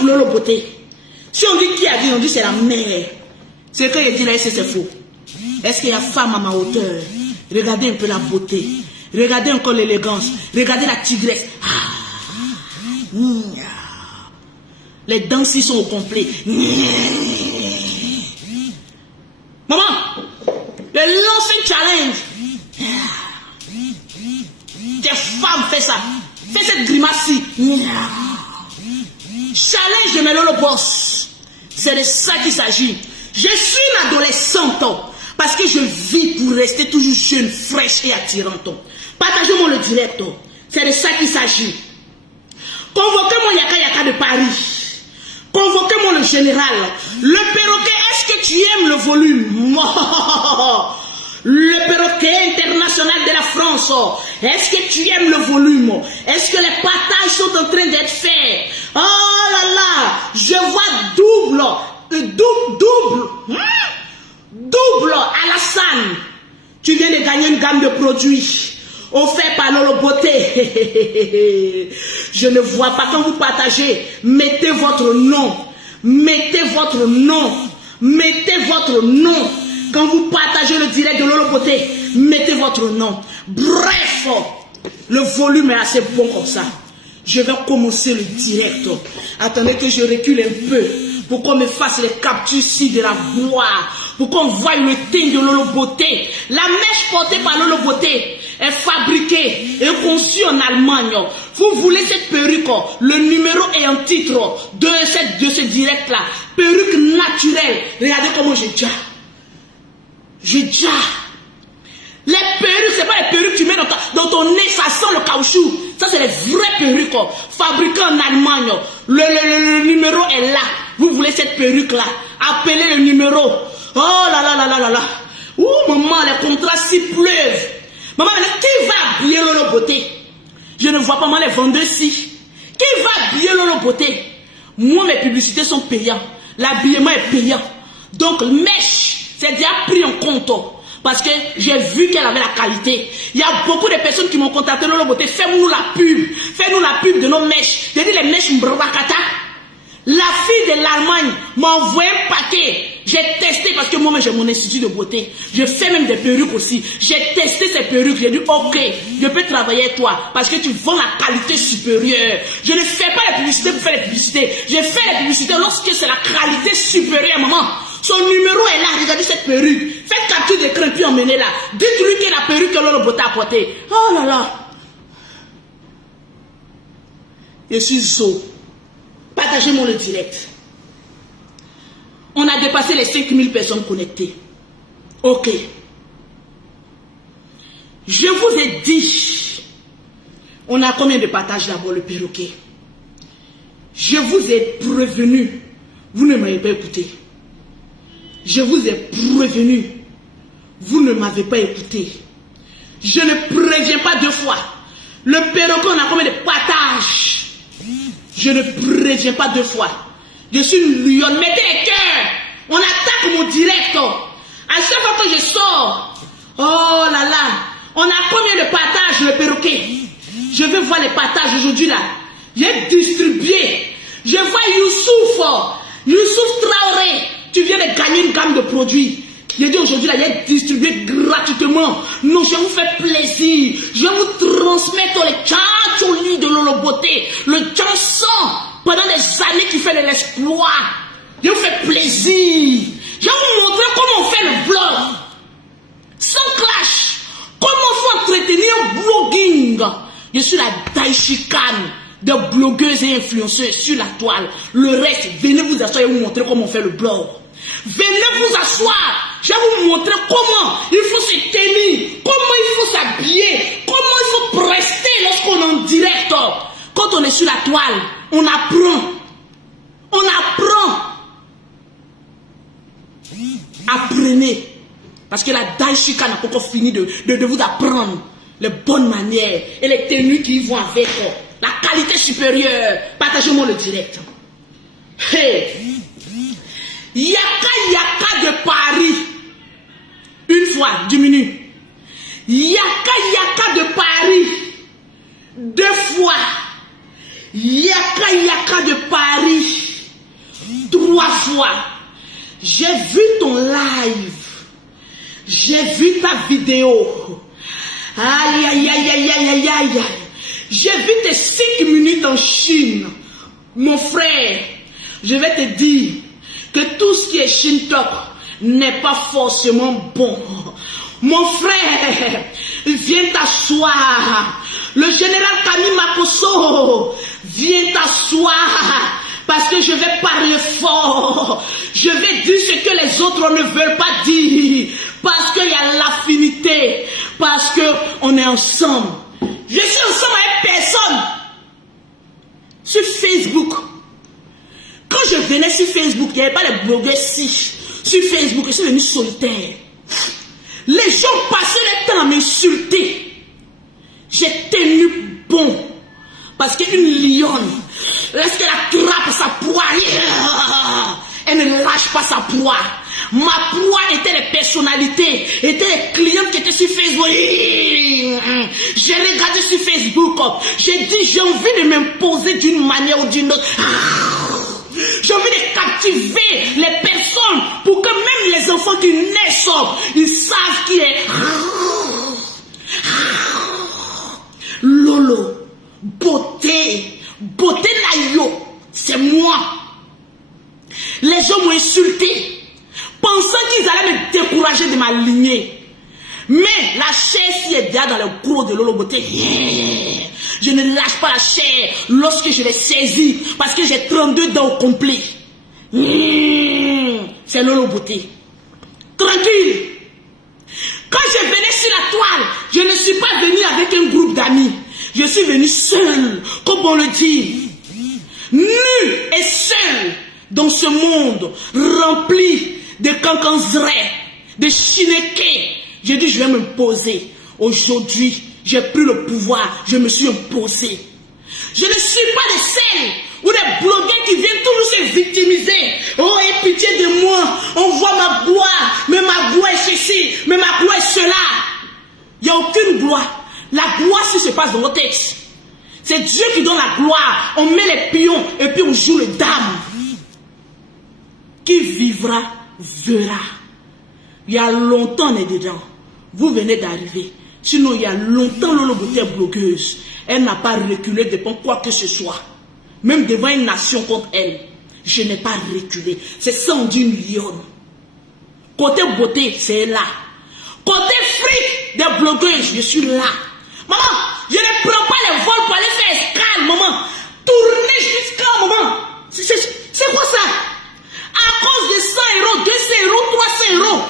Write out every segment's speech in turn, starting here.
pour Lolo Beauté. Si on dit qui a dit, on dit c'est la mère. C'est que je dis là, c'est faux. Est-ce qu'il y a femme à ma hauteur? Regardez un peu la beauté. Regardez encore l'élégance. Regardez la tigresse. Les dents ici sont au complet. Maman, le lancing challenge. Des femmes font ça. Fais cette grimace-ci. Challenge de mes Lolo Boss. C'est de ça qu'il s'agit. Je suis une adolescente parce que je vis pour rester toujours jeune, fraîche et attirante. Partagez-moi le direct. C'est de ça qu'il s'agit. Convoquez-moi Yaka Yaka de Paris. Convoquez-moi le général. Le perroquet, est-ce que tu aimes le volume? Le perroquet international de la France. Est-ce que tu aimes le volume? Est-ce que les partages sont en train d'être faits? Oh là là, je vois double Alassane. Tu viens de gagner une gamme de produits offert par Lolo Beauté. Je ne vois pas quand vous partagez. Mettez votre nom. Mettez votre nom. Mettez votre nom. Quand vous partagez le direct de Lolo Beauté, mettez votre nom. Bref, le volume est assez bon comme ça. Je vais commencer le direct. Attendez que je recule un peu pour qu'on me fasse les captures-ci de la gloire. Pour qu'on voie le teint de Lolo Beauté. La mèche portée par Lolo Beauté est fabriquée et conçue en Allemagne. Vous voulez cette perruque, le numéro est en titre de ce direct-là. Perruque naturelle. Regardez comment j'ai déjà. J'ai déjà. Les perruques, c'est pas les perruques que tu mets dans ton nez, ça sent le caoutchouc. Ça, c'est les vraies perruques fabriquées en Allemagne. Le numéro est là. Vous voulez cette perruque-là? Appelez le numéro. Oh là là là là là là. Ouh, maman, les contrats s'y pleuvent. Maman, qui va habiller Lolo Beauté? Je ne vois pas mal les vendeurs-ci. Qui va habiller Lolo Beauté? Moi, mes publicités sont payantes. L'habillement est payant. Donc, mèche, c'est déjà pris en compte. Parce que j'ai vu qu'elle avait la qualité. Il y a beaucoup de personnes qui m'ont contacté Lolo Beauté. Fais-nous la pub. Fais-nous la pub de nos mèches. J'ai dit les mèches Mbrakata. La fille de l'Allemagne m'a envoyé un paquet. J'ai testé parce que moi j'ai mon institut de beauté. Je fais même des perruques aussi. J'ai testé ces perruques. J'ai dit ok, je peux travailler avec toi parce que tu vends la qualité supérieure. Je ne fais pas la publicité pour faire la publicité. Je fais la publicité lorsque c'est la qualité supérieure, maman. Son numéro est là. Regardez cette perruque. Faites capture d'écran puis emmenez là. Dites-lui que la perruque que Lolo Beauté a portée. Oh là là. Je suis Zo. Partagez-moi le direct. On a dépassé les 5000 personnes connectées. Ok. Je vous ai dit, on a combien de partages d'abord le perroquet? Je vous ai prévenu. Vous ne m'avez pas écouté. Je vous ai prévenu. Vous ne m'avez pas écouté. Je ne préviens pas deux fois. Le perroquet, on a combien de partages? Je ne préviens pas deux fois. Je suis une lionne. Mettez les cœurs. On attaque mon direct. À chaque fois que je sors. Oh là là. On a combien de partages le perroquet? Je vais voir les partages aujourd'hui là. J'ai distribué. Je vois Youssouf Traoré. Tu viens de gagner une gamme de produits. J'ai dit aujourd'hui là, j'ai distribué gratuitement. Non, je vous fais plaisir. Je vous transmettre les tchatcholis de Lolo Beauté. Le chanson pendant des années qui fait de l'exploit. Je vous fais plaisir. Je vais vous montrer comment on fait le blog. Sans clash. Comment faut entretenir un blogging. Je suis la Daishikan de blogueuses et influenceuses sur la toile. Le reste, venez vous asseoir et vous montrer comment on fait le blog. Venez vous asseoir. Je vais vous montrer comment il faut se tenir, comment il faut s'habiller, comment il faut prester lorsqu'on est en direct. Quand on est sur la toile, on apprend. On apprend. Apprenez. Parce que la Daishika n'a pas encore fini de vous apprendre les bonnes manières et les tenues qui vont avec. La qualité supérieure. Partagez-moi le direct. Hey. Yaka de Paris. Une fois, diminue. Yaka de Paris. Deux fois. Yaka de Paris. fois, j'ai vu ton live. J'ai vu ta vidéo. Aïe, aïe, aïe, aïe, aïe, aïe, aïe. J'ai vu tes 5 minutes en Chine. Mon frère, je vais te dire que tout ce qui est Chine Top n'est pas forcément bon. Mon frère, viens t'asseoir. Le général Camille Makosso, viens t'asseoir. Parce que je vais parler fort. Je vais dire ce que les autres ne veulent pas dire. Parce qu'il y a l'affinité. Parce qu'on est ensemble. Je suis ensemble avec personne. Sur Facebook. Quand je venais sur Facebook, il n'y avait pas les blogueurs si. Sur Facebook, je suis venu solitaire. Les gens passaient le temps à m'insulter. J'ai tenu bon. Parce qu'une lionne, lorsqu'elle attrape sa proie, elle ne lâche pas sa proie. Ma proie était les personnalités, étaient les clients qui étaient sur Facebook. J'ai regardé sur Facebook. J'ai dit, j'ai envie de m'imposer d'une manière ou d'une autre. J'ai envie de captiver les personnes pour que même les enfants qui naissent, ils savent qui est Lolo. Beauté Nayo, c'est moi. Les gens m'ont insulté, pensant qu'ils allaient me décourager de ma lignée. Mais la chair s'y est déjà dans le gros de Lolo Beauté. Je ne lâche pas la chair lorsque je l'ai saisie, parce que j'ai 32 dents au complet. C'est Lolo Beauté. Tranquille. Quand je venais sur la toile, je ne suis pas venu avec un groupe d'amis. Je suis venu seul, comme on le dit, nu et seul dans ce monde rempli de cancanzrais, de chinéqués. J'ai dit, je vais me poser. Aujourd'hui, j'ai pris le pouvoir, je me suis imposé. Je ne suis pas de celles ou des blogueurs qui viennent toujours se victimiser. Oh, aie pitié de moi, on voit ma gloire, mais ma gloire est ceci, mais ma gloire est cela. Il n'y a aucune gloire. La gloire, si se passe dans vos textes, c'est Dieu qui donne la gloire. On met les pions et puis on joue les dames. Qui vivra, verra. Il y a longtemps, on est dedans. Vous venez d'arriver. Sinon, il y a longtemps, Lolo Beauté est blogueuse. Elle n'a pas reculé devant quoi que ce soit. Même devant une nation contre elle. Je n'ai pas reculé. C'est ça, on dit une lionne. Côté beauté, c'est là. Côté fric des blogueuses, je suis là. Maman, je ne prends pas les vols pour aller faire escale, maman. Tourner jusqu'à maman. C'est quoi ça? À cause de 100 euros, 200 euros, 300 euros,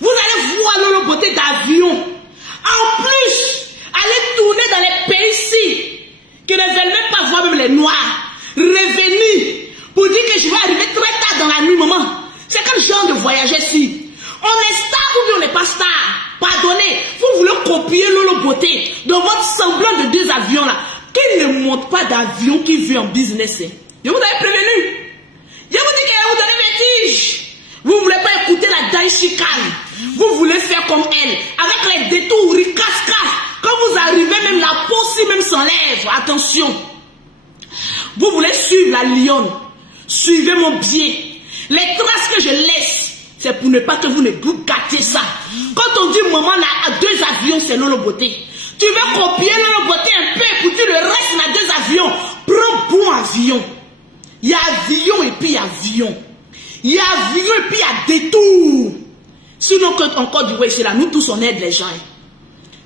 vous allez voir Lolo Beauté d'avion. En plus, aller tourner dans les pays-ci qui ne veulent même pas voir même les noirs. Revenir pour dire que je vais arriver très tard dans la nuit, maman. C'est quel genre de voyager ici? On est star ou bien on n'est pas star? Pardonnez, vous voulez copier Lolo Beauté dans votre semblant de 2 avions là. Qui ne monte pas d'avion qui vit en business? Je vous avais prévenu. Je vous dis qu'elle vous donne vertige. Vous ne voulez pas écouter la Daishikane. Vous voulez faire comme elle. Avec les détours, casse-casse. Quand vous arrivez, même la peau si même s'enlève. Attention. Vous voulez suivre la lionne. Suivez mon pied. Les traces que je laisse, c'est pour ne pas que vous ne vous gâtez ça. Quand on dit maman a 2 avions, c'est Lolo Beauté. Tu veux copier Lolo Beauté un peu pour dire le reste n'a 2 avions. Prends bon avion. Il y a avion et puis il y a avion. Il y a avion et puis il y a détour. Sinon, quand encore du c'est là, nous tous on aide les gens.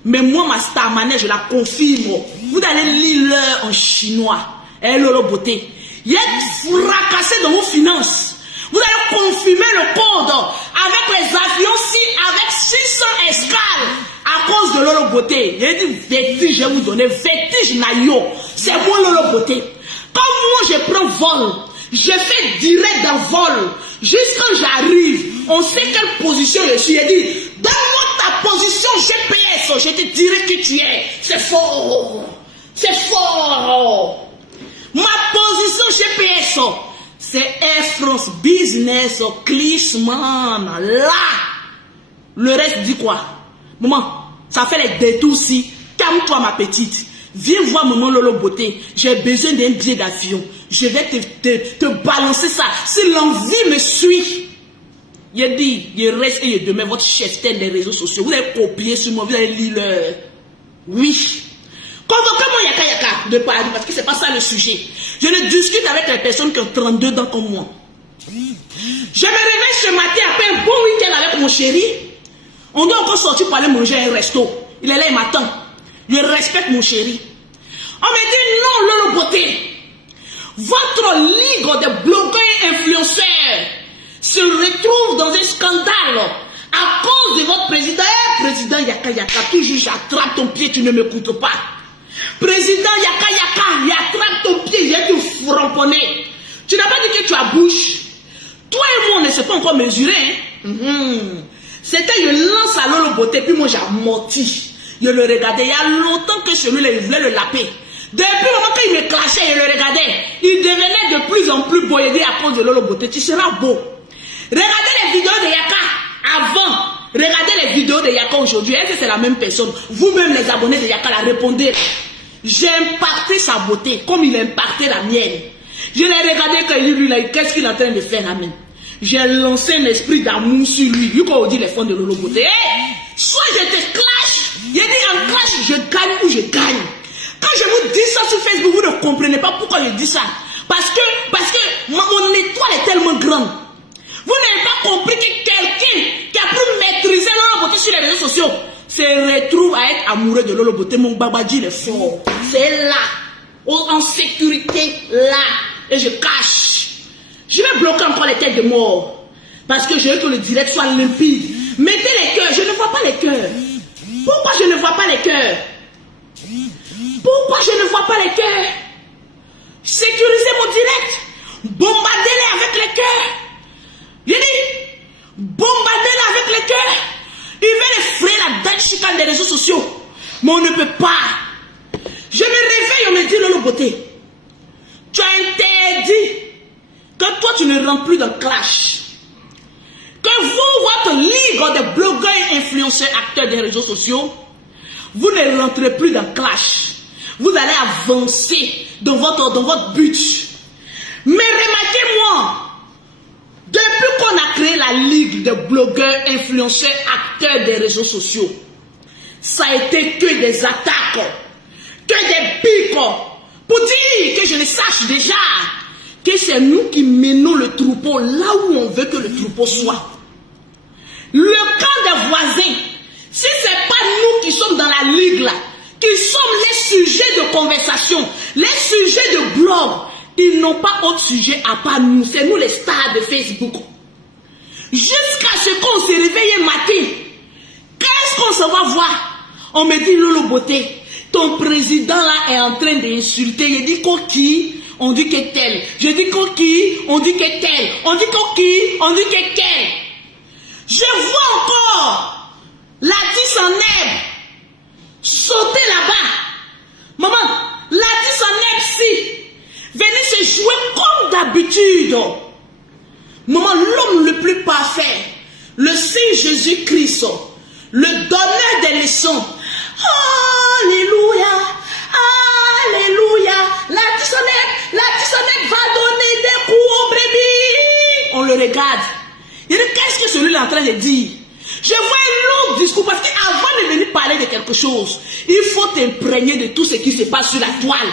Mais moi, ma star manège, je la confirme. Vous allez lire l'heure en chinois. Lolo Beauté. Il y a fracassé dans vos finances. Vous allez confirmer le code avec les avions-ci, avec 600 escales à cause de Lolo Beauté. J'ai dit vertige, je vais vous donner vertige Nayo. C'est moi Lolo Beauté. Quand moi je prends vol, je fais direct dans vol. Jusqu'à quand j'arrive, on sait quelle position je suis. Il dit, donne-moi ta position GPS, je te dirai qui tu es. C'est fort. C'est fort. Ma position GPS, c'est Air France Business Clisman. Là, le reste dit quoi? Maman, ça fait les détours-ci. Calme-toi ma petite. Viens voir maman Lolo Beauté. J'ai besoin d'un billet d'avion. Je vais te balancer ça. Si l'envie me suit, il dit, il reste et demain votre cheftaine des réseaux sociaux. Vous allez copier sur moi, vous allez lire leur... Oui. Convoquez-moi Yaka Yaka de Paris, parce que c'est pas ça le sujet. Je ne discute avec les personnes qui ont 32 ans comme moi. Je me réveille ce matin après un bon week-end avec mon chéri. On doit encore sortir pour aller manger à un resto. Il est là, il m'attend. Je respecte mon chéri. On me dit non, Lolo Beauté. Votre ligue de blogueurs et influenceurs se retrouve dans un scandale à cause de votre président. Président Yaka Yaka, toujours j'attrape ton pied, tu ne m'écoutes pas. Président Yaka Yaka, j'attrape ton pied, j'ai tout framponné. Tu n'as pas dit que tu as bouche. Toi et moi, on ne s'est pas encore mesuré. C'était, je lance à Lolo Beauté, puis moi j'ai amorti. Je le regardais, il y a longtemps que celui-là, il voulait le laper. Depuis le moment qu'il me clashait, je le regardais. Il devenait de plus en plus beau. Il dit à cause de Lolo Beauté, tu seras beau. Regardez les vidéos de Yaka avant. Regardez les vidéos de Yaka aujourd'hui. Est-ce que c'est la même personne? Vous-même, les abonnés de Yaka, la répondez. J'ai impacté sa beauté comme il a impacté la mienne. Je l'ai regardé quand il lui là, qu'est-ce qu'il est en train de faire là même? J'ai lancé un esprit d'amour sur lui. Lui, quand on dit les fonds de Lolo Beauté, soit je te clash, il dit en clash, je gagne ou je gagne. Quand je vous dis ça sur Facebook, vous ne comprenez pas pourquoi je dis ça. Parce que mon étoile est tellement grande. Vous n'avez pas compris que quelqu'un qui a pu maîtriser Lolo Beauté sur les réseaux sociaux se retrouve à être amoureux de Lolo Beauté. Mon babadji est fort. C'est là, en sécurité, là. Et je cache. Je vais bloquer encore les têtes de mort. Parce que je veux que le direct soit limpide. Mettez les cœurs. Je ne vois pas les cœurs. Pourquoi je ne vois pas les cœurs? Pourquoi je ne vois pas les cœurs? Sécurisez mon direct. Bombardez-les avec les cœurs. Je dis, bombardez-les avec les cœurs. Il va les frayer la date chicane des réseaux sociaux. Mais on ne peut pas. Je me réveille, on me dit Lolo Beauté. Tu as interdit que toi tu ne rentres plus dans le clash. Que vous, votre ligue de blogueurs, influenceurs, acteurs des réseaux sociaux, vous ne rentrez plus dans le clash. Vous allez avancer dans votre but. Mais remarquez-moi, depuis qu'on a créé la ligue de blogueurs, influenceurs, acteurs des réseaux sociaux, ça a été que des attaques, que des piques, pour dire que je le sache déjà, que c'est nous qui menons le troupeau là où on veut que le troupeau soit. Le camp des voisins, si ce n'est pas nous qui sommes dans la ligue là, qui sommes les sujets de conversation, les sujets de blog, ils n'ont pas autre sujet à part nous. C'est nous les stars de Facebook. Jusqu'à ce qu'on se réveille un matin, qu'est-ce qu'on se va voir? On me dit Lolo Beauté, ton président là est en train d'insulter. Je dis qui? On dit que tel. Je dis qui? On dit que tel. On dit qui? On dit que tel. Je vois encore la tisse en herbe sauter là-bas. Maman, la tisse en herbe si. Venez se jouer comme d'habitude. Maman, l'homme le plus parfait, le Saint Jésus-Christ, le donneur des leçons. Alléluia, alléluia. La tissonnette va donner des coups au brebis. On le regarde. Il dit, qu'est-ce que celui-là est en train de dire? Je vois un long discours parce qu'avant de venir parler de quelque chose, il faut t'imprégner de tout ce qui se passe sur la toile.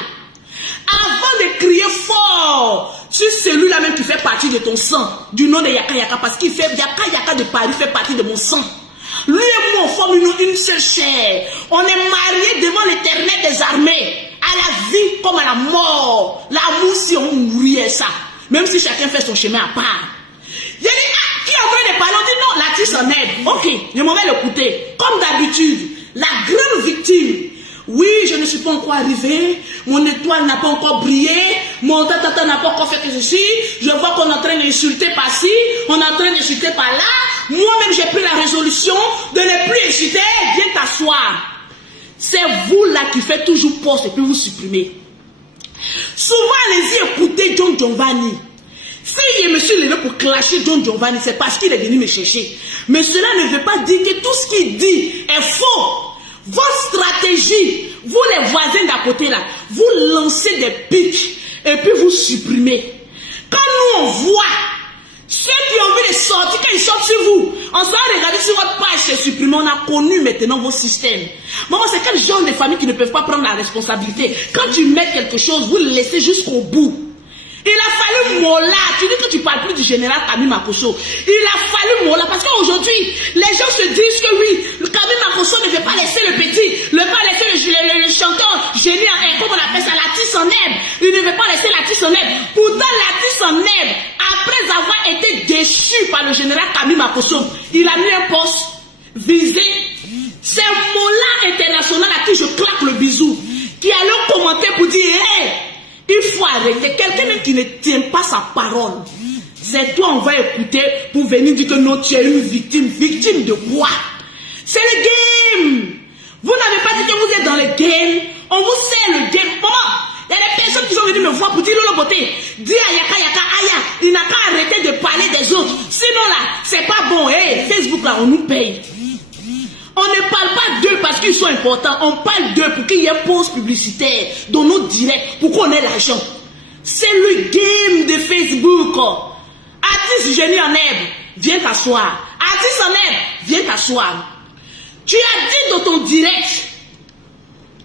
Avant de crier fort sur celui-là même qui fait partie de ton sang, du nom de Yaka Yaka, parce qu'il fait Yaka Yaka de Paris fait partie de mon sang. Lui et moi, on forme une seule chair. On est mariés devant l'Éternel des armées, à la vie comme à la mort. L'amour, si on mourit, ça. Même si chacun fait son chemin à part. Il dit, qui est en train de parler? On dit non, la tisse en aide. Ok, je m'en vais l'écouter. Comme d'habitude, la grande victime. Oui, je ne suis pas encore arrivé, mon étoile n'a pas encore brillé, mon tata n'a pas encore fait que ceci, je vois qu'on est en train d'insulter par-ci, on est en train d'insulter par-là, moi-même j'ai pris la résolution de ne plus insulter, viens t'asseoir. C'est vous là qui faites toujours poste et puis vous supprimez. Souvent, allez-y écouter John Giovanni. Si je me suis levé pour clasher John Giovanni, c'est parce qu'il est venu me chercher. Mais cela ne veut pas dire que tout ce qu'il dit est faux. Votre stratégie, vous les voisins d'à côté là, vous lancez des pics et puis vous supprimez. Quand nous on voit ceux qui ont vu les sorties, quand ils sortent sur vous, on s'en regarde sur votre page, c'est supprimé, on a connu maintenant vos systèmes. Maman, c'est quel genre de famille qui ne peuvent pas prendre la responsabilité? Quand tu mets quelque chose, vous le laissez jusqu'au bout. Il a fallu Mola. Tu dis que tu parles plus du général Kami Makosso. Il a fallu Mola parce qu'aujourd'hui, les gens se disent que oui, le Kami Makosso ne veut pas laisser le petit, ne veut pas laisser le chanteur génie, comme on appelle ça, la tisse en herbe. Il ne veut pas laisser la tisse en herbe. Pourtant, la tisse en herbe, après avoir été déchu par le général Kami Makosso, il a mis un poste visé. C'est Mola International à qui je claque le bisou, qui a le commenté pour dire hey, il faut arrêter. Quelqu'un même qui ne tient pas sa parole, c'est toi on va écouter pour venir dire que non, tu es une victime. Victime de quoi? C'est le game. Vous n'avez pas dit que vous êtes dans le game. On vous sait le game. Maman, il y a des personnes qui sont venues me voir pour dire Lolo Beauté. Dis à Yaka Yaka Aya, il n'a qu'à arrêter de parler des autres. Sinon là, c'est pas bon. Hey, Facebook là, on nous paye. On ne parle pas d'eux parce qu'ils sont importants. On parle d'eux pour qu'il y ait pause publicitaire dans nos directs pour qu'on ait l'argent. C'est le game de Facebook. Artiste génie en herbe, viens t'asseoir. Artiste en herbe, viens t'asseoir. Tu as dit dans ton direct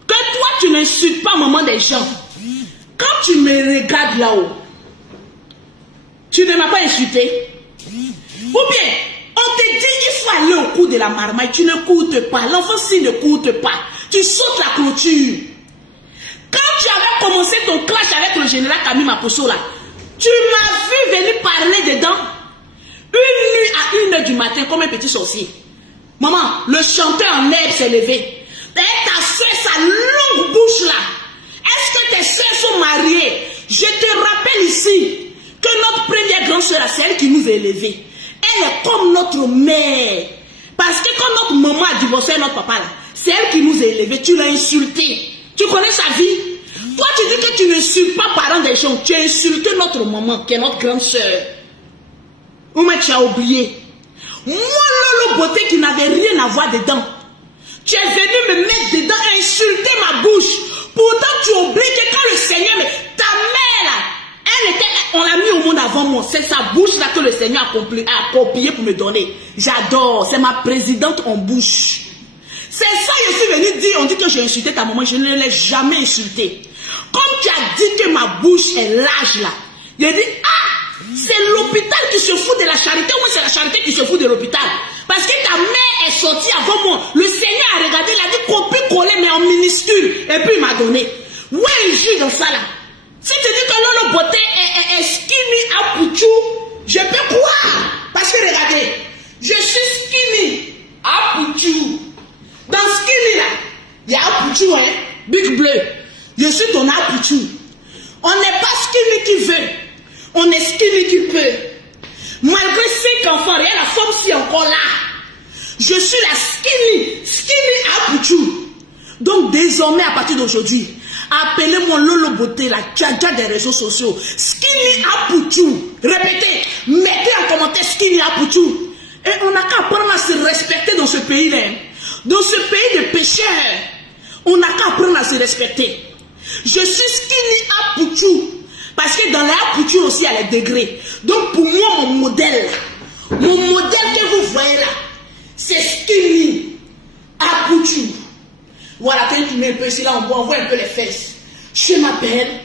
que toi tu n'insultes pas maman des gens. Quand tu me regardes là-haut, tu ne m'as pas insulté. Ou bien, on te dit il faut aller au cours de la marmaille, tu ne courtes pas. L'enfant s'il ne courte pas, tu sautes la clôture. Quand tu avais commencé ton clash avec le général Kami Makosso là, tu m'as vu venir parler dedans. Une nuit à 1h du matin comme un petit sorcier. Maman, le chanteur en herbe s'est levé. Et ta soeur, sa longue bouche là. Est-ce que tes soeurs sont mariées? Je te rappelle ici que notre première grande soeur, c'est elle qui nous a élevés. Elle est comme notre mère. Parce que quand notre maman a divorcé notre papa là, c'est elle qui nous a élevés. Tu l'as insulté. Tu connais sa vie. Toi, tu dis que tu n'insultes pas parents des gens. Tu as insulté notre maman, qui est notre grande soeur. Ou mais tu as oublié. Moi, Lolo Beauté qui n'avait rien à voir dedans. Tu es venu me mettre dedans et insulter ma bouche. Pourtant, tu oublies que quand le Seigneur, ta mère là, elle était, on l'a mis au monde avant moi. C'est sa bouche là que le Seigneur a copié pour me donner. J'adore. C'est ma présidente en bouche. C'est ça que je suis venu dire. On dit que j'ai insulté ta maman. Je ne l'ai jamais insulté. Comme tu as dit que ma bouche est large là, j'ai dit, ah, c'est l'hôpital qui se fout de la charité ou c'est la charité qui se fout de l'hôpital? Parce que ta mère est sortie avant moi. Le Seigneur a regardé, il a dit copier-coller mais en minuscule. Et puis il m'a donné. Ouais, il joue dans ça là. Si tu dis que Lolo Beauté est skinny à Pouchou, je peux croire. Parce que regardez, je suis skinny à Pouchou. Dans skinny là, il y a Pouchou, hein, Big Bleu. Je suis ton Pouchou. On n'est pas skinny qui veut. On est skinny qui peut. Malgré 5 enfants, rien la forme si encore là. Je suis la skinny à Pouchou. Donc désormais, à partir d'aujourd'hui, appelez-moi Lolo Beauté, la tcha-tcha des réseaux sociaux. Skinny à Pouchou. Répétez, mettez en commentaire skinny à Pouchou. Et on n'a qu'à apprendre à se respecter dans ce pays-là. Dans ce pays de pécheurs, on n'a qu'à apprendre à se respecter. Je suis skinny à Pouchou. Parce que dans la Pouchou aussi, il y a les degrés. Donc pour moi, mon modèle que vous voyez là, c'est skinny à Pouchou. Voilà, quand tu mets un peu ici, là, on voit un peu les fesses. Je m'appelle.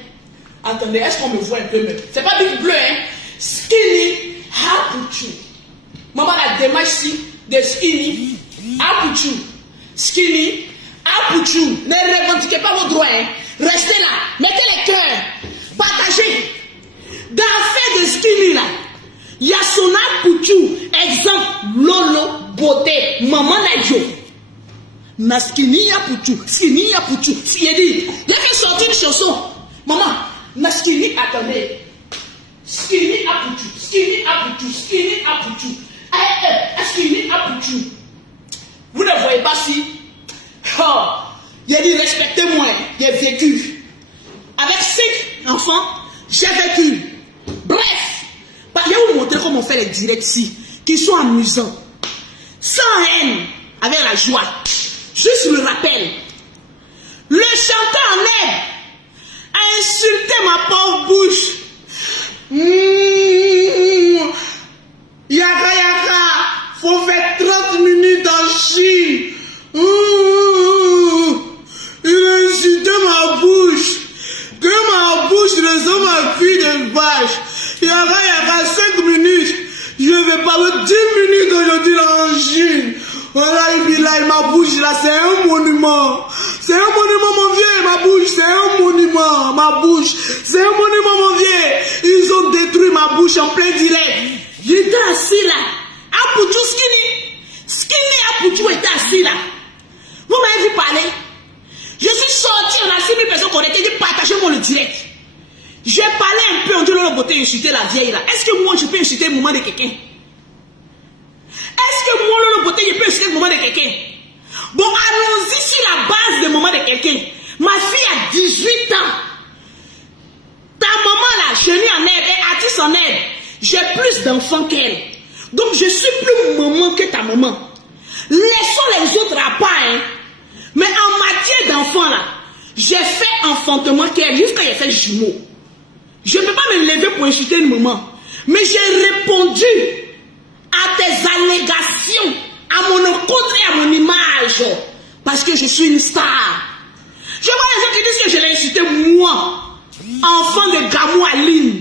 Attendez, est-ce qu'on me voit un peu même? C'est pas Big Bleu, hein? Skinny à Pouchou. Maman, la démarche ici de skinny à Pouchou. Skinny à Pouchou. Ne revendiquez pas vos droits, hein? Restez là. Mettez les cœurs. Partagez. Dans l'affaire de skinny là, il y a son Pouchou. Exemple, Lolo Beauté. Maman Nadjo. Ma skinny à Pouchou. Skinny à Pouchou. Il a dit, il a fait sortir une chanson. Maman, ma skinny, attendez. Skinny à Pouchou. Skinny à Pouchou. Skinny à Pouchou. Skinny à Pouchou. Vous ne voyez pas si. Oh, il a dit, respectez-moi. J'ai vécu. Avec 5 enfants, j'ai vécu. Bref, je vais vous montrer comment on fait les directs ici, qui sont amusants. Sans haine, avec la joie. Juste le rappel. Le chanteur en herbe a insulté ma pauvre bouche. Yaka yaka, faut faire 30 minutes en Chine. Il a insulté ma bouche. Que ma bouche ressemble à fille de vache. Yaka yaka, 5 minutes. Je vais parler 10 minutes aujourd'hui en Chine. Voilà, ma bouche là, c'est un monument. C'est un monument, mon vieux, ma bouche, c'est un monument, ma bouche. C'est un monument, mon vieux. Ils ont détruit ma bouche en plein direct. J'étais assis là. Apoutou Skinny. Skinny Apoutou était assis là. Vous m'avez vu parler. Je suis sorti, on a 6000 personnes connectées, dit partagez-moi le direct. J'ai parlé un peu, on dit le beauté, insulter la vieille là. Est-ce que moi je peux insulter le moment de quelqu'un? Est-ce que moi le beauté, je peux insulter le moment de quelqu'un? Bon, allons-y sur la base du moment de quelqu'un. Ma fille a 18 ans. Ta maman là, chenille en aide et artiste en aide. J'ai plus d'enfants qu'elle. Donc je suis plus maman que ta maman. Laissons les autres à part, hein. Mais en matière d'enfants là, j'ai fait enfantement qu'elle jusqu'à j'ai fait jumeau. Je ne peux pas me lever pour insulter une maman. Mais j'ai répondu à tes allégations, à mon encontre et à mon image. Parce que je suis une star. Je vois les gens qui disent que je l'ai insulté moi, enfant de Gamou Aline.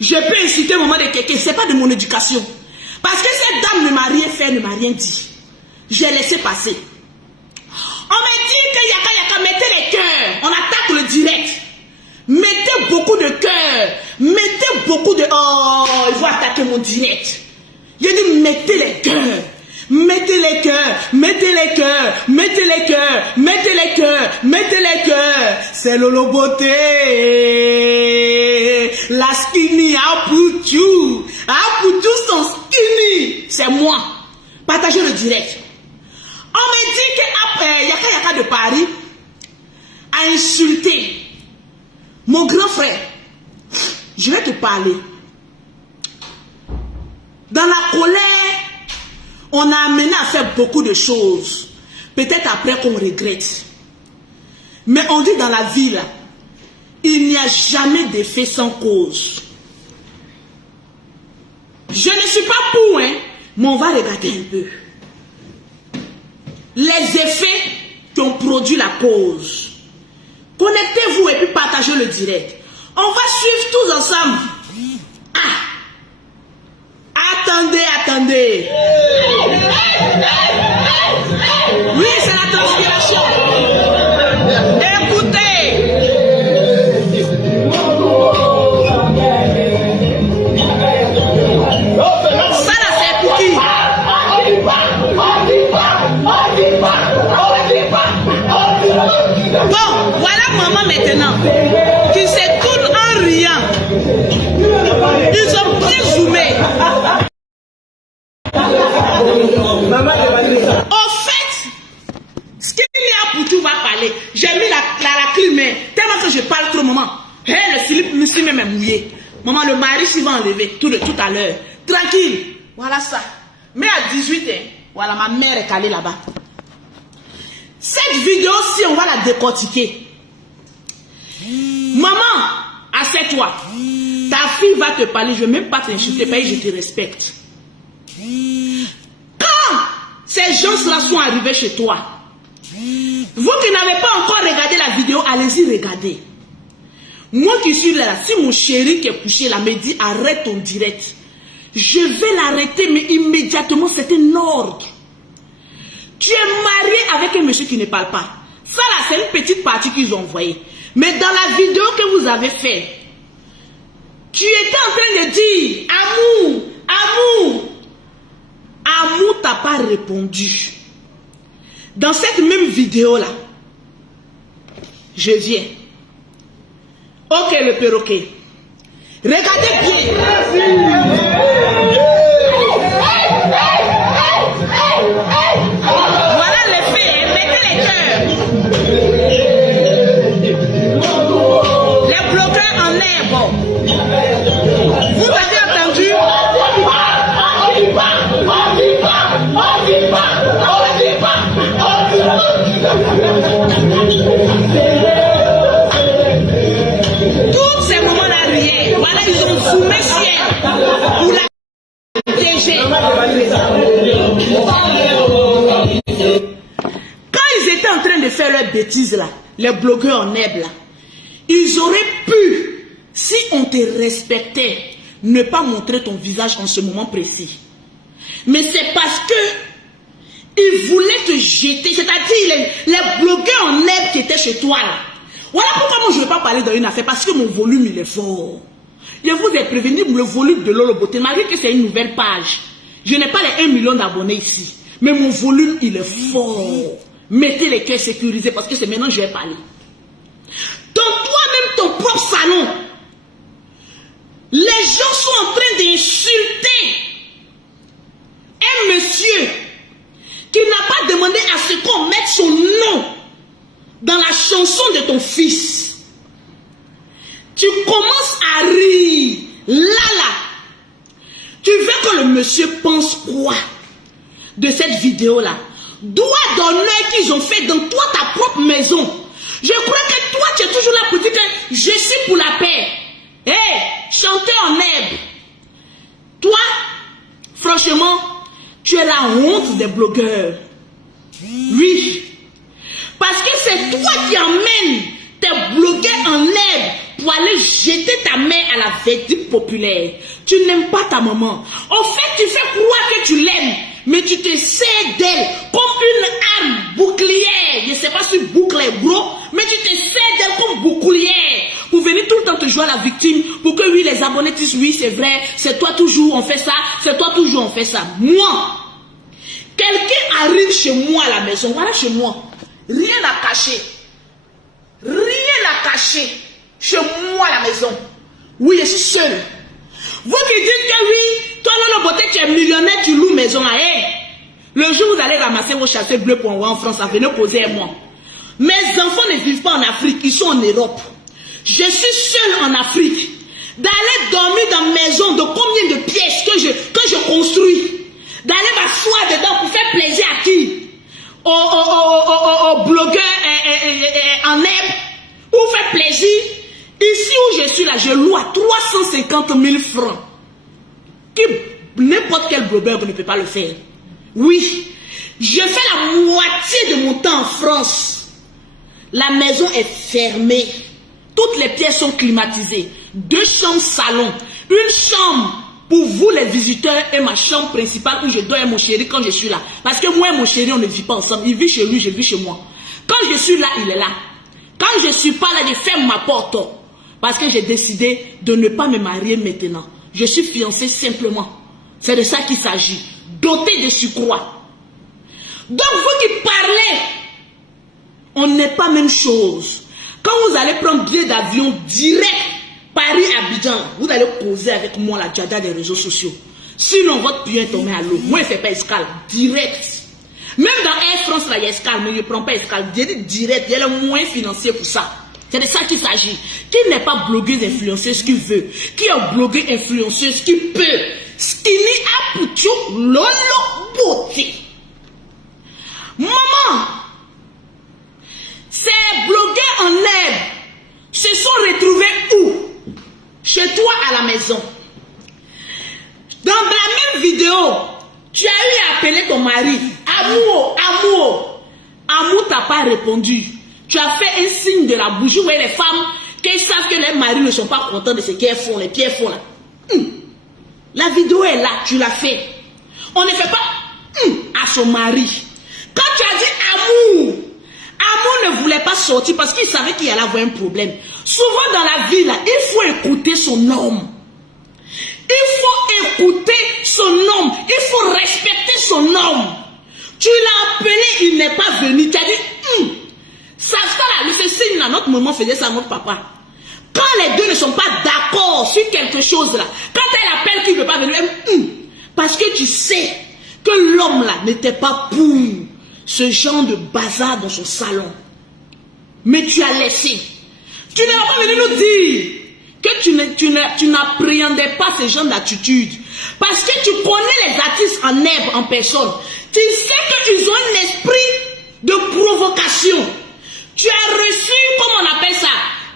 Je peux insulter maman de quelqu'un, ce n'est pas de mon éducation. Parce que cette dame ne m'a rien fait, ne m'a rien dit. J'ai laissé passer. On m'a dit que Yaka Yaka, mettez les cœurs. On attaque le direct. Mettez beaucoup de cœurs. Mettez beaucoup de... Oh, il faut attaquer mon direct. J'ai dit mettez les cœurs. Mettez les cœurs. Mettez les cœurs. Mettez les cœurs. Mettez les cœurs. Mettez les cœurs. C'est Lolo Beauté. La Skinny Apoutou. Apoutou son Skinny. C'est moi. Partagez le direct. On me dit que Yaka Yaka de Paris a insulté mon grand frère. Je vais te parler. Dans la colère, on a amené à faire beaucoup de choses. Peut-être après qu'on regrette. Mais on dit dans la vie, là, il n'y a jamais d'effet sans cause. Je ne suis pas pour, hein, mais on va regarder un peu. Les effets qui ont produit la cause. Connectez-vous et puis partagez le direct. On va suivre tous ensemble. Ah. Attendez, attendez. Oui, c'est la transpiration. Écoutez. Ça là, c'est pour qui? Bon, voilà maman maintenant qui se tourne en riant. Ils ont pris zoomé. Au fait, ce qu'il y a pour tout va parler. J'ai mis la clim, mais tellement que je parle trop, maman. Hey, le slip Lucie même est mouillé. Maman, le mari s'y va enlever tout à l'heure. Tranquille. Voilà ça. Mais à 18 ans, voilà, ma mère est calée là-bas. Cette vidéo-ci, on va la décortiquer. Maman, assieds-toi. Ta fille va te parler, je ne vais même pas t'insulter, parce que je te respecte. Quand ces gens-là sont arrivés chez toi, vous qui n'avez pas encore regardé la vidéo, allez-y regarder. Moi qui suis là, si mon chéri qui est couché là me dit arrête ton direct, je vais l'arrêter, mais immédiatement, c'est un ordre. Tu es marié avec un monsieur qui ne parle pas. Ça là, c'est une petite partie qu'ils ont envoyée. Mais dans la vidéo que vous avez faite, tu étais en train de dire amour, amour. Amour t'a pas répondu. Dans cette même vidéo là, je viens. Ok, le perroquet. Regardez bien. Voilà les faits, mettez les cœurs. Les bloqueurs en herbe. Vous avez entendu? protéger. Quand ils étaient en train de faire leurs bêtises là, les blogueurs en herbe là, ils auraient pu, si on te respectait, ne pas montrer ton visage en ce moment précis. Mais c'est parce que ils voulaient te jeter, c'est-à-dire les blogueurs en herbe qui étaient chez toi là. Voilà pourquoi moi je ne vais pas parler dans une affaire, parce que mon volume il est fort. Je vous ai prévenu le volume de Lolo Beauté, malgré que c'est une nouvelle page. Je n'ai pas les 1 million d'abonnés ici, mais mon volume il est fort. Mettez les cœurs sécurisés parce que c'est maintenant que je vais parler. Dans toi-même, ton propre salon, les gens sont en train d'insulter un monsieur qui n'a pas demandé à ce qu'on mette son nom dans la chanson de ton fils. Tu commences à rire. Là. Tu veux que le monsieur pense quoi de cette vidéo-là? Doigt d'honneur qu'ils ont fait dans toi, ta propre maison. Je crois que toi, tu es toujours là pour dire que je suis pour la paix. Hé, chanter en herbe. Toi, franchement, tu es la honte des blogueurs. Oui. Parce que c'est toi qui emmènes tes blogueurs en herbe pour aller jeter ta mère à la verdict populaire. Tu n'aimes pas ta maman. En fait, tu fais croire que tu l'aimes, mais tu te sers d'elle comme une arme bouclière. Je ne sais pas si boucle est gros, mais tu te sers d'elle comme bouclière pour venir tout le temps te jouer à la victime, pour que oui, les abonnés disent oui, c'est vrai, c'est toi toujours on fait ça, c'est toi toujours on fait ça. Moi, quelqu'un arrive chez moi à la maison, voilà chez moi, rien à cacher. Rien à cacher chez moi à la maison. Oui, je suis seule. Vous qui dites que oui, toi, Lolo Beauté, tu es millionnaire, tu loues maison à elle. Le jour où vous allez ramasser vos chasseurs bleus pour envoyer en France, venez poser à moi. Mes enfants ne vivent pas en Afrique, ils sont en Europe. Je suis seule en Afrique. D'aller dormir dans une maison de combien de pièces que je construis. D'aller m'asseoir dedans pour faire plaisir à qui? Aux blogueurs en herbe, pour faire plaisir. Ici où je suis là, je loue à 350 000 francs. N'importe quel blogueur ne peut pas le faire. Oui, je fais la moitié de mon temps en France. La maison est fermée. Toutes les pièces sont climatisées. 2 chambres salon. Une chambre pour vous les visiteurs et ma chambre principale où je dors avec mon chéri quand je suis là. Parce que moi et mon chéri, on ne vit pas ensemble. Il vit chez lui, je vis chez moi. Quand je suis là, il est là. Quand je ne suis pas là, je ferme ma porte. Parce que j'ai décidé de ne pas me marier maintenant. Je suis fiancée simplement. C'est de ça qu'il s'agit. Doté de surcroît. Donc vous qui parlez, on n'est pas même chose. Quand vous allez prendre billet d'avion direct Paris-Abidjan, vous allez causer avec moi la djada des réseaux sociaux. Sinon, votre billet est tombé à l'eau. Moi, je ne fais pas escale. Direct. Même dans Air France, là, il y a escale, mais je ne prends pas escale. Je dis direct, il y a le moyen financier pour ça. C'est de ça qu'il s'agit. Qui n'est pas blogueuse influenceuse qui veut? Qui est blogueuse influenceuse qui peut? Skinny Apucho Lolo Beauté. Maman, ces blogueurs en herbe se sont retrouvés où? Chez toi à la maison. Dans la même vidéo, tu as eu à appeler ton mari. Amour t'a pas répondu. Tu as fait un signe de la bougie où les femmes qui savent que les maris ne sont pas contents de ce qu'elles font, les pieds font là. La vidéo est là, tu l'as fait. On ne fait pas à son mari. Quand tu as dit Amour ne voulait pas sortir parce qu'il savait qu'il allait avoir un problème. Souvent dans la vie, là, il faut écouter son homme. Il faut écouter son homme. Il faut respecter son homme. Tu l'as appelé, il n'est pas venu. Tu as dit, ça là, ce signe là, notre maman faisait ça à notre papa. Quand les deux ne sont pas d'accord sur quelque chose là, quand elle appelle qu'il ne veut pas venir, parce que tu sais que l'homme là n'était pas pour ce genre de bazar dans son salon. Mais tu as laissé. Tu n'es pas venu nous dire que tu n'appréhendais pas ce genre d'attitude. Parce que tu connais les artistes en herbe, en personne. Tu sais qu'ils ont un esprit de provocation. Tu as reçu, comment on appelle ça,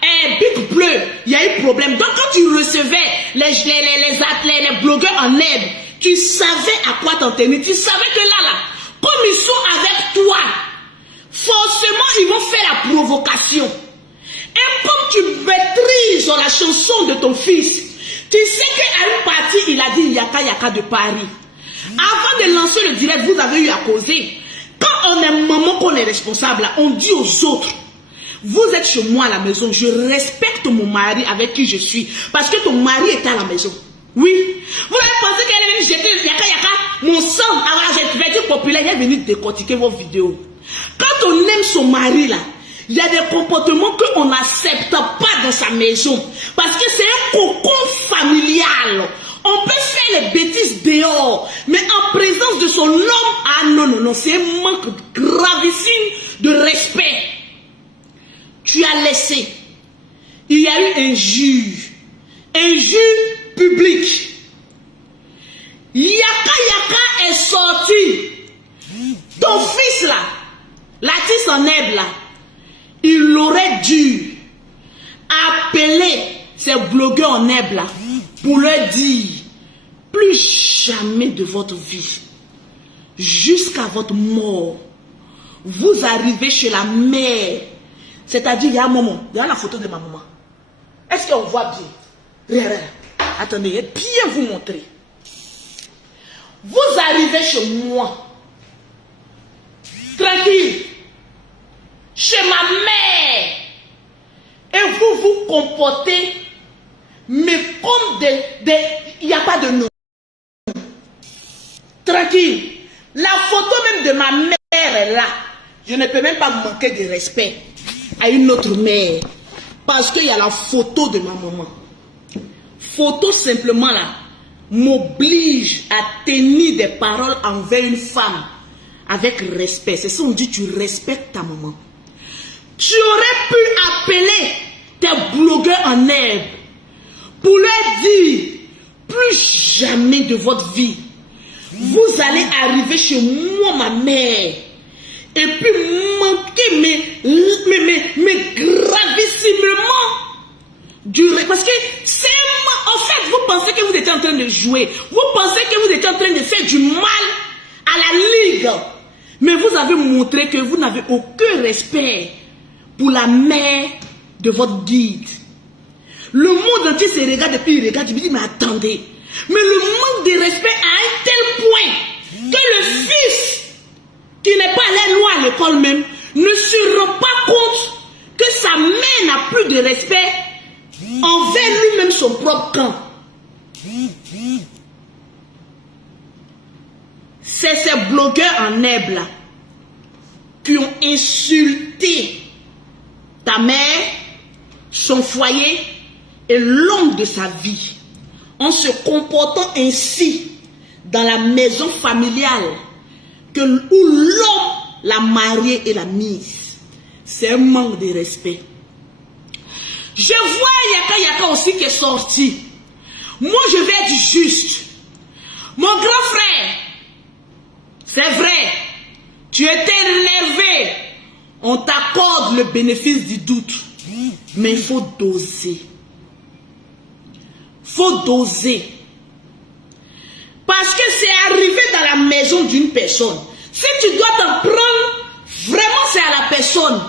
un bic bleu. qu'il y a eu problème. Donc quand tu recevais les blogueurs en herbe, tu savais à quoi t'en tenir. Tu savais que là, comme ils sont avec toi, forcément ils vont faire la provocation. Et comme tu maîtrises la chanson de ton fils, tu sais qu'à une partie, il a dit Yaka Yaka de Paris. Avant de lancer le direct, vous avez eu à causer. Quand on est maman, qu'on est responsable, on dit aux autres, vous êtes chez moi à la maison, je respecte mon mari avec qui je suis, parce que ton mari est à la maison. Oui. Vous avez pensé qu'elle est venue jeter Yaka Yaka, mon sang, alors je vais dire populaire, elle est venue décortiquer vos vidéos. Quand on aime son mari là, il y a des comportements qu'on n'accepte pas dans sa maison. Parce que c'est un cocon familial. On peut faire les bêtises dehors. Mais en présence de son homme, ah non, non, non, c'est un manque gravissime de respect. Tu as laissé. Il y a eu un juge public. Yaka Yaka est sorti. Ton fils là, l'artiste en herbe là, il aurait dû appeler ces blogueurs en herbe là pour leur dire plus jamais de votre vie, jusqu'à votre mort, vous arrivez chez la mère. C'est-à-dire, il y a un moment, il y a la photo de ma maman. Est-ce qu'on voit bien? Attendez, je vais bien vous montrer. Vous arrivez chez moi, tranquille, chez ma mère, et vous vous comportez, mais comme il n'y a pas de nom. Tranquille. La photo même de ma mère est là. Je ne peux même pas manquer de respect à une autre mère, parce qu'il y a la photo de ma maman. Photo simplement là m'oblige à tenir des paroles envers une femme avec respect. C'est ça on dit, tu respectes ta maman. Tu aurais pu appeler tes blogueurs en herbe pour leur dire plus jamais de votre vie vous allez arriver chez moi, ma mère, et puis manquer mais gravissimement du... Parce que c'est... En fait, vous pensez que vous étiez en train de jouer. Vous pensez que vous étiez en train de faire du mal à la ligue. Mais vous avez montré que vous n'avez aucun respect pour la mère de votre guide. Le monde entier se regarde et puis il regarde. Il me dit, mais attendez. Mais le manque de respect à un tel point que le fils qui n'est pas allé loin à l'école même ne se rend pas compte que sa mère n'a plus de respect envers lui-même, son propre camp. C'est ces blogueurs en herbe là qui ont insulté ta mère, son foyer et l'homme de sa vie en se comportant ainsi dans la maison familiale où l'homme l'a mariée et l'a mise. C'est un manque de respect. Je vois Yaka Yaka aussi qui est sorti. Moi je vais être juste. Mon grand frère, c'est vrai, tu étais énervé. On t'accorde le bénéfice du doute. Mais il faut doser. Faut doser. Parce que c'est arrivé dans la maison d'une personne. Si tu dois t'en prendre, vraiment c'est à la personne.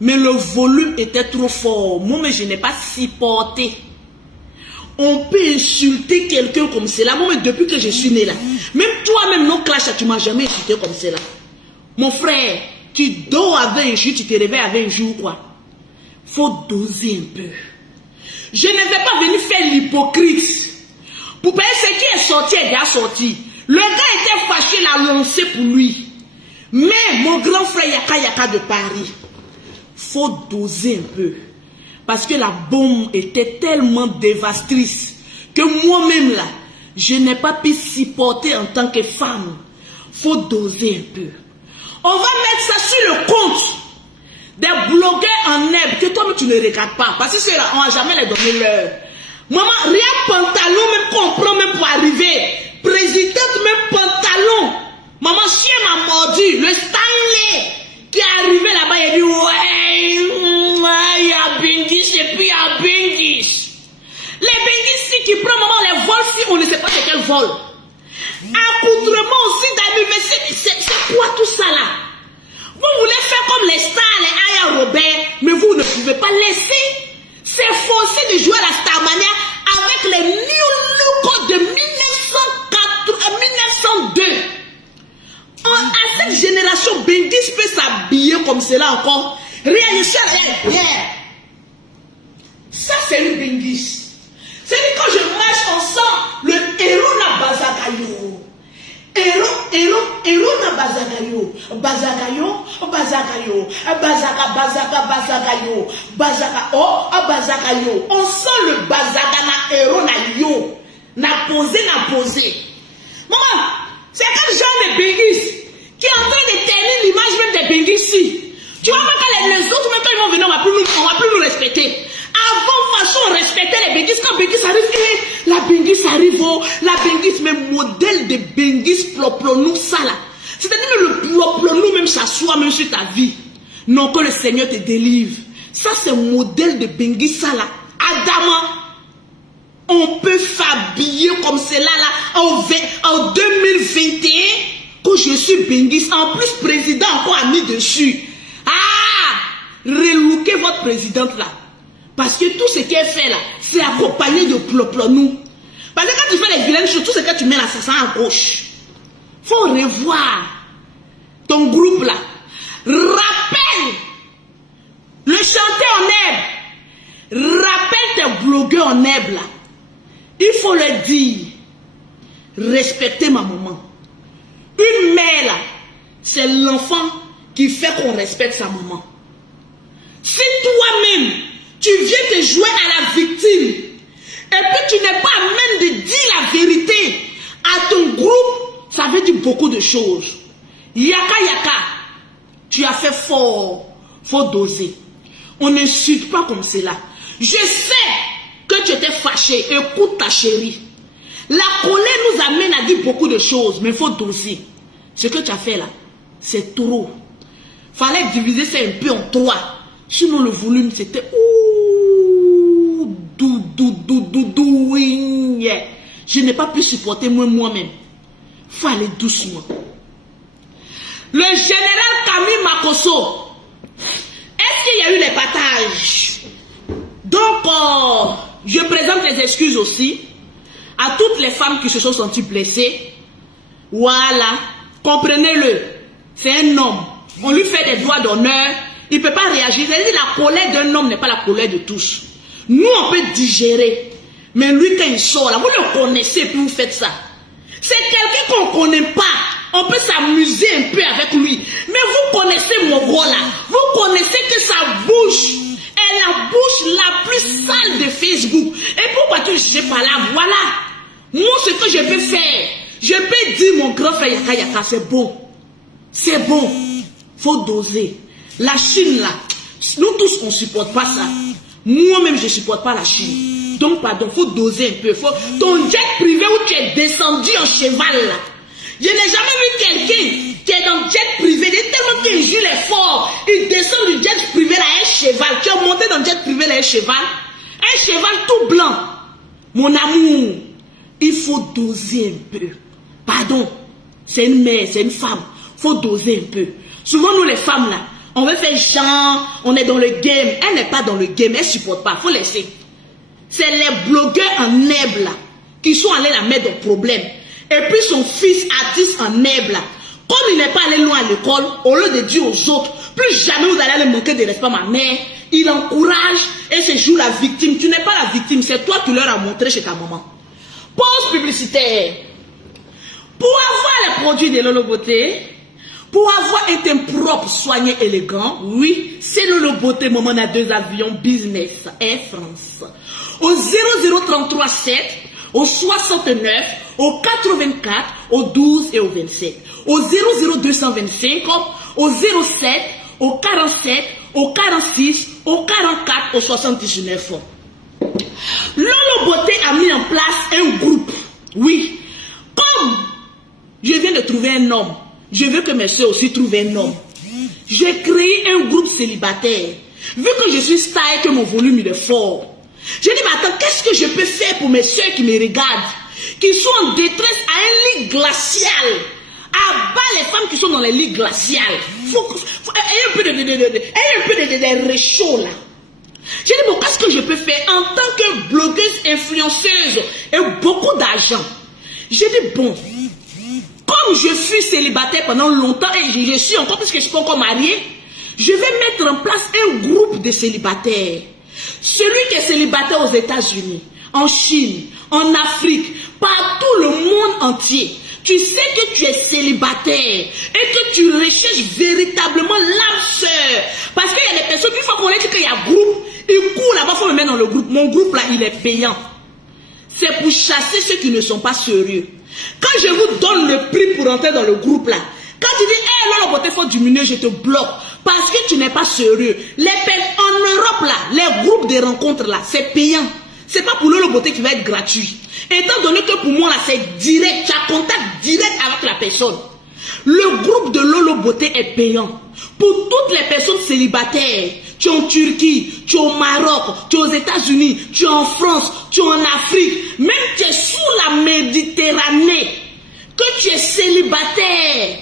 Mais le volume était trop fort. Moi, mais je n'ai pas supporté. On peut insulter quelqu'un comme cela. Moi, mais depuis que je suis né là. Même toi-même, non clash, tu ne m'as jamais insulté comme cela. Mon frère, tu dors avec un jour, tu te réveilles avec un jour quoi. Faut doser un peu. Je ne vais pas venir faire l'hypocrite. Pour payer ce qui est sorti, est déjà sorti. Le gars était fâché, il a lancé pour lui. Mais mon grand frère Yaka Yaka de Paris, faut doser un peu. Parce que la bombe était tellement dévastatrice que moi-même là, je n'ai pas pu supporter en tant que femme. Faut doser un peu. On va mettre ça sur le compte des blogueurs en herbe que toi tu ne regardes pas. Parce que ceux-là, on n'a jamais les donné l'heure. Maman, rien pantalon même qu'on prend même pour arriver. Présidente même pantalon. Maman, chien m'a mordu. Le Stanley qui est arrivé là-bas, il a dit ouais, il y a Bindis et puis il y a Bindis. vol. Accoutrement aussi d'anniversaire. C'est quoi tout ça là? Vous voulez faire comme les stars, les Aya Robert, mais vous ne pouvez pas laisser. C'est forcé de jouer à la Starmania avec les new look de 1902. À cette génération, Bengis peut s'habiller comme cela encore. Rien, je suis à la ça, c'est une Bengis. C'est quand je marche ensemble, le héros n'a bazagayo. Héros n'a bazagayo. Bazagayo. On sent le bazaga na héros na yo. N'a posé. Maman, c'est quel genre de Bengis qui est en train de tenir l'image même des Bengis ici. Tu vois, même quand les autres, même quand ils vont venir, on va plus nous respecter. Avant, façon, on respectait les Bengis. Quand Bengis arrive, la Bengis arrive, la Bengis, même modèle de Bengis, ploplonou, ça là. C'est-à-dire que le ploplonou, même s'assoit, même sur ta vie. Non, que le Seigneur te délivre. Ça, c'est un modèle de Bengis, ça là. Adama, on peut s'habiller comme cela là, en 2021, que je suis Bengis. En plus, président encore a mis dessus. Relooker votre présidente là. Parce que tout ce qui est fait là, c'est accompagné de ploplonou. Parce que quand tu fais les vilaines choses, tout ce que tu mets là, ça sent à gauche. Faut revoir ton groupe là. Rappelle le chanteur en herbe. Rappelle tes blogueurs en herbe là. Il faut le dire. Respectez ma maman. Une mère là, c'est l'enfant qui fait qu'on respecte sa maman. Si toi-même, tu viens te jouer à la victime, et puis tu n'es pas à même de dire la vérité à ton groupe, ça veut dire beaucoup de choses. Yaka, tu as fait fort, faut doser. On n'insulte pas comme cela. Je sais que tu étais fâché, écoute ta chérie. La colère nous amène à dire beaucoup de choses, mais il faut doser. Ce que tu as fait là, c'est trop. Fallait diviser ça un peu en trois. Sinon le volume c'était je n'ai pas pu supporter moi-même. Fallait doucement. Le général Camille Makosso, est-ce qu'il y a eu les partages? Donc je présente les excuses aussi à toutes les femmes qui se sont senties blessées. Voilà, comprenez-le. C'est un homme. On lui fait des doigts d'honneur. Il ne peut pas réagir. C'est-à-dire la colère d'un homme n'est pas la colère de tous. Nous, on peut digérer. Mais lui, quand il sort là, vous le connaissez puis vous faites ça. C'est quelqu'un qu'on ne connaît pas. On peut s'amuser un peu avec lui. Mais vous connaissez mon gros là. Vous connaissez que sa bouche est la bouche la plus sale de Facebook. Et pourquoi tu ne sais pas là? Voilà. Moi, ce que je peux faire, je peux dire mon grand frère Yaka, c'est bon. C'est bon. Faut doser. La Chine là, nous tous on ne supporte pas ça. Moi-même je ne supporte pas la Chine. Donc pardon, faut doser un peu. Ton jet privé où tu es descendu en cheval là. Je n'ai jamais vu quelqu'un qui est dans le jet privé. Il est tellement qu'il joue les forts. Il descend du jet privé là, un cheval. Tu as monté dans le jet privé là, un cheval. Un cheval tout blanc. Mon amour, il faut doser un peu. Pardon, c'est une mère, c'est une femme. Faut doser un peu. Souvent nous les femmes là, on veut faire genre, on est dans le game. Elle n'est pas dans le game, elle ne supporte pas, il faut laisser. C'est les blogueurs en herbe là, qui sont allés la mettre dans problème. Et puis son fils artiste en herbe là, comme il n'est pas allé loin à l'école, au lieu de dire aux autres, plus jamais vous allez aller manquer de respect à ma mère, il encourage et se joue la victime. Tu n'es pas la victime, c'est toi qui leur as montré chez ta maman. Pause publicitaire. Pour avoir les produits de Lolo Beauté, pour avoir un teint propre, soigné, élégant, oui, c'est Lolo Beauté, maman a 2 avions business Air France. Au 00337, au 69, au 84, au 12 et au 27. Au 00225, au 07, au 47, au 46, au 44, au 79. Lolo Beauté a mis en place un groupe. Oui, comme je viens de trouver un homme, je veux que mes soeurs aussi trouvent un homme. J'ai créé un groupe célibataire. Vu que je suis star et que mon volume il est fort. Je dis, mais attends, qu'est-ce que je peux faire pour mes soeurs qui me regardent? qui sont en détresse à un lit glacial. Abat les femmes qui sont dans les lits glaciales. Ayez un peu de réchaud là. J'ai dit, bon, qu'est-ce que je peux faire en tant que blogueuse, influenceuse et beaucoup d'argent? J'ai dit, bon, comme je suis célibataire pendant longtemps et je suis encore, parce que je ne suis pas encore mariée, je vais mettre en place un groupe de célibataires. Celui qui est célibataire aux États-Unis, en Chine, en Afrique, partout le monde entier. Tu sais que tu es célibataire et que tu recherches véritablement l'âme sœur. Parce qu'il y a des personnes, une fois qu'on a dit qu'il y a groupe, ils courent là-bas, il faut me mettre dans le groupe. Mon groupe là, il est payant. C'est pour chasser ceux qui ne sont pas sérieux. Quand je vous donne le prix pour entrer dans le groupe là, quand tu dis, hé, Lolo Beauté, il faut diminuer, je te bloque. Parce que tu n'es pas sérieux. En Europe là, les groupes de rencontres là, c'est payant. C'est pas pour Lolo Beauté qui va être gratuit. Étant donné que pour moi là, c'est direct, tu as contact direct avec la personne. Le groupe de Lolo Beauté est payant. Pour toutes les personnes célibataires, tu es en Turquie, tu es au Maroc, tu es aux États-Unis, tu es en France, tu es en Afrique, même tu es sous la Méditerranée, que tu es célibataire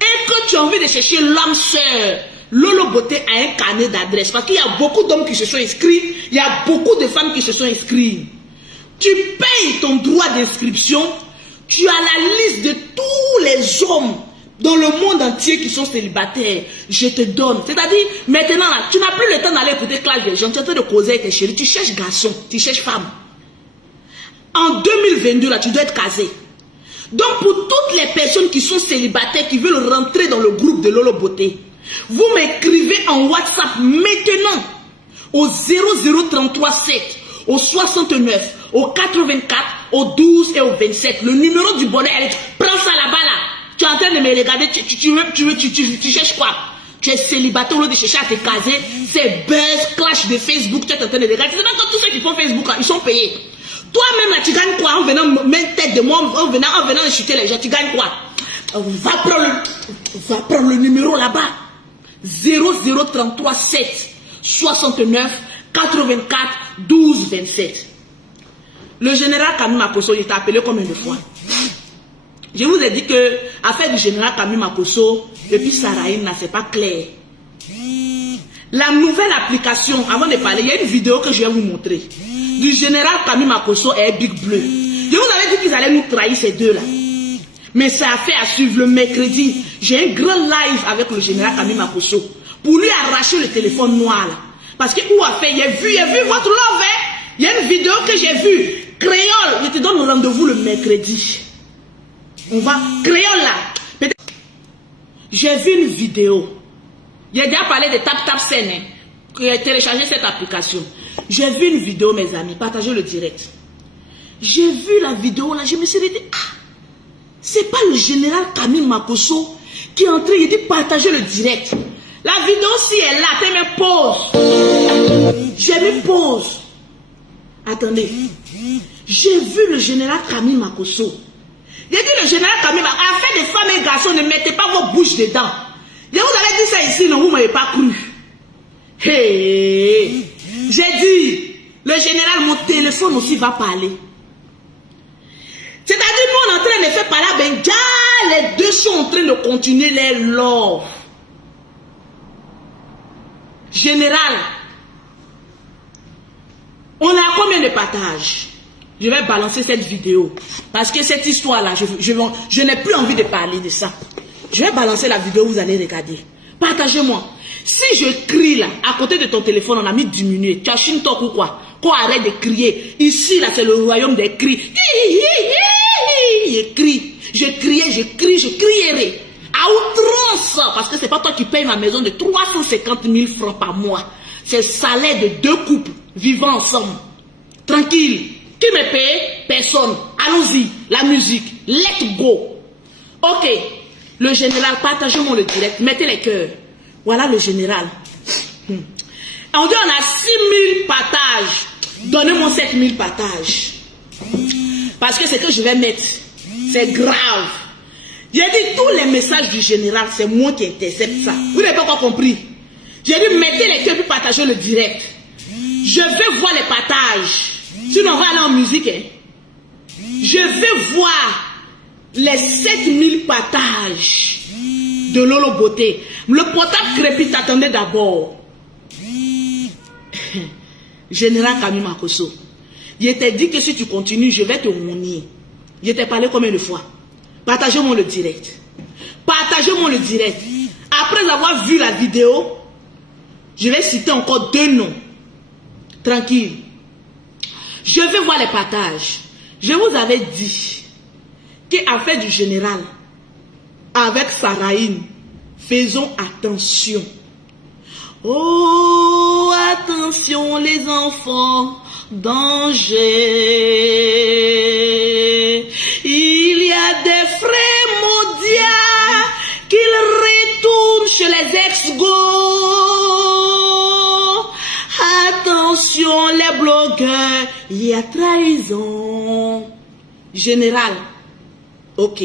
et que tu as envie de chercher l'âme sœur. Lolo Beauté a un carnet d'adresses parce qu'il y a beaucoup d'hommes qui se sont inscrits, il y a beaucoup de femmes qui se sont inscrites. Tu payes ton droit d'inscription, tu as la liste de tous les hommes dans le monde entier qui sont célibataires. Je te donne. C'est-à-dire, maintenant, là, tu n'as plus le temps d'aller écouter classe des gens, tu es en train de causer avec tes chéris, tu cherches garçon, tu cherches femme. En 2022, là, tu dois être casé. Donc, pour toutes les personnes qui sont célibataires, qui veulent rentrer dans le groupe de Lolo Beauté, vous m'écrivez en WhatsApp maintenant au 00337, au 69, au 84, au 12 et au 27. Le numéro du bonnet, prends ça là-bas là. Tu es en train de me regarder, tu cherches quoi? Tu es célibataire au lieu de chercher à te caser. C'est buzz, clash de Facebook, tu es en train de regarder. C'est même que tous ceux qui font Facebook là, ils sont payés. Toi-même là, tu gagnes quoi en venant mettre tête de moi, en venant insulter les gens, tu gagnes quoi? Va prendre le numéro là-bas. 00337 69 84 12 27. Le général Camille Makosso, il t'a appelé combien de fois? Je vous ai dit que l'affaire du général Camille Makosso et puis Saraïne, c'est pas clair. La nouvelle application, avant de parler, il y a une vidéo que je vais vous montrer. Du général Camille Makosso et Big Bleu. Je vous avais dit qu'ils allaient nous trahir ces deux-là. Mais c'est affaire à suivre le mercredi. J'ai un grand live avec le général Camille Makosso pour lui arracher le téléphone noir là. Parce que où a fait, il a vu votre love, hein? Il y a une vidéo que j'ai vue. Créole, je te donne rendez-vous le mercredi. On va, Créole là. J'ai vu une vidéo. J'ai déjà parlé de Tap Scène, hein, que j'ai téléchargé cette application. J'ai vu une vidéo, mes amis, partagez le direct. J'ai vu la vidéo là, je me suis dit, ah, c'est pas le général Camille Makosso qui est en train de dire partager le direct. La vidéo si elle est là, t'es mis pause. J'ai mis pause. Attendez. J'ai vu le général Camille Makosso. J'ai dit le général Camille Makosso, afin des femmes et garçons, ne mettez pas vos bouches dedans. Je vous avais dit ça ici, non, vous ne m'avez pas cru. Hey. J'ai dit, le général, mon téléphone aussi va parler. C'est-à-dire, nous, on est en train de faire parler à Benja, les deux sont en train de continuer les love. Général, on a combien de partages? Je vais balancer cette vidéo. Parce que cette histoire-là, je n'ai plus envie de parler de ça. Je vais balancer la vidéo, vous allez regarder. Partagez-moi. Si je crie là, à côté de ton téléphone, on a mis diminuer. Tu as chine talk ou quoi? Qu'on arrête de crier. Ici, là, c'est le royaume des cris. Je crie. Je crierai. À outrance. Parce que c'est pas toi qui payes ma maison de 350 000 francs par mois. C'est le salaire de deux couples vivant ensemble. Tranquille. Qui me paye? Personne. Allons-y. La musique. Let's go. Ok. Le général, partagez-moi le direct. Mettez les cœurs. Voilà le général. On dit on a 6000 partages. Donnez-moi 7000 partages. Parce que ce que je vais mettre, c'est grave. J'ai dit tous les messages du général, c'est moi qui intercepte ça. Vous n'avez pas encore compris. J'ai dit mettez les cœurs puis partagez le direct. Je veux voir les partages. Sinon on va aller en musique. Hein. Je vais voir les 7000 partages de Lolo Beauté. Le portable crépite, attendez d'abord. Général Camille Makosso, il t'a dit que si tu continues, je vais te mounir. Je t'ai parlé combien de fois? Partagez-moi le direct. Partagez-moi le direct. Après avoir vu la vidéo, je vais citer encore 2 noms. Tranquille. Je vais voir les partages. Je vous avais dit qu'à fait du général, avec Saraïne, faisons attention. Oh, attention les enfants, danger. Il y a des frères maudits qu'ils retournent chez les ex-go. Attention les blogueurs, il y a trahison. Général, ok.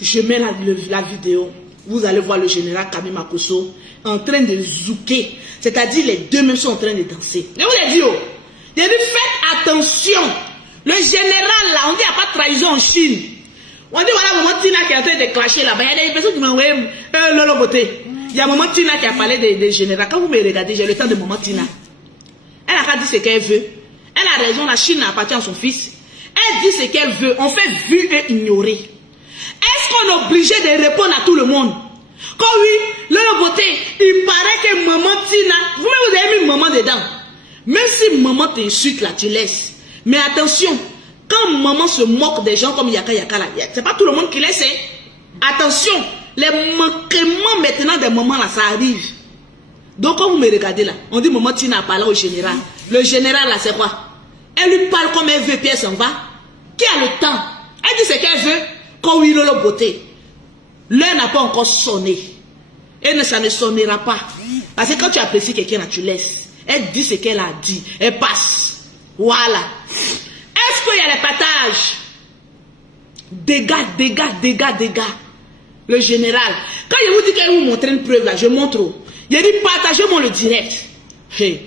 Je mets la vidéo. Vous allez voir le général Camille Makosso en train de zouker. C'est-à-dire les deux mains sont en train de danser. Je vous ai dit, oh. J'ai dit, faites attention. Le général là, on dit qu'il n'y a pas de trahison en Chine. On dit voilà, maman Tina qui est en train de clasher là-bas. Il y a des personnes qui m'ont envoyé Lolo Beauté. Il y a maman Tina qui a parlé des généraux. Quand vous me regardez, j'ai le temps de maman Tina. Elle n'a pas dit ce qu'elle veut. Elle a raison, la Chine appartient à son fils. Elle dit ce qu'elle veut. On fait vu et ignorer. Est-ce qu'on est obligé de répondre à tout le monde? Quand oui, Lolo Beauté, il paraît que maman Tina, vous avez mis maman dedans. Même si maman t'insulte là, tu laisses. Mais attention, quand maman se moque des gens comme Yaka Yaka là, c'est pas tout le monde qui laisse. Hein? Attention, les manquements maintenant des mamans là, ça arrive. Donc quand vous me regardez là, on dit maman Tina a parlé au général. Le général là, c'est quoi? Elle lui parle comme elle veut, puis elle s'en va. Qui a le temps? Elle dit ce qu'elle veut. Quand oui, Lolo Beauté, l'heure n'a pas encore sonné. Et ça ne sonnera pas. Parce que quand tu apprécies quelqu'un là, tu laisses. Elle dit ce qu'elle a dit. Elle passe. Voilà. Est-ce qu'il y a les partages? Dégâts. Le général. Quand je vous dis qu'elle vous montre une preuve là, je montre. Il dit partagez-moi le direct. Hey.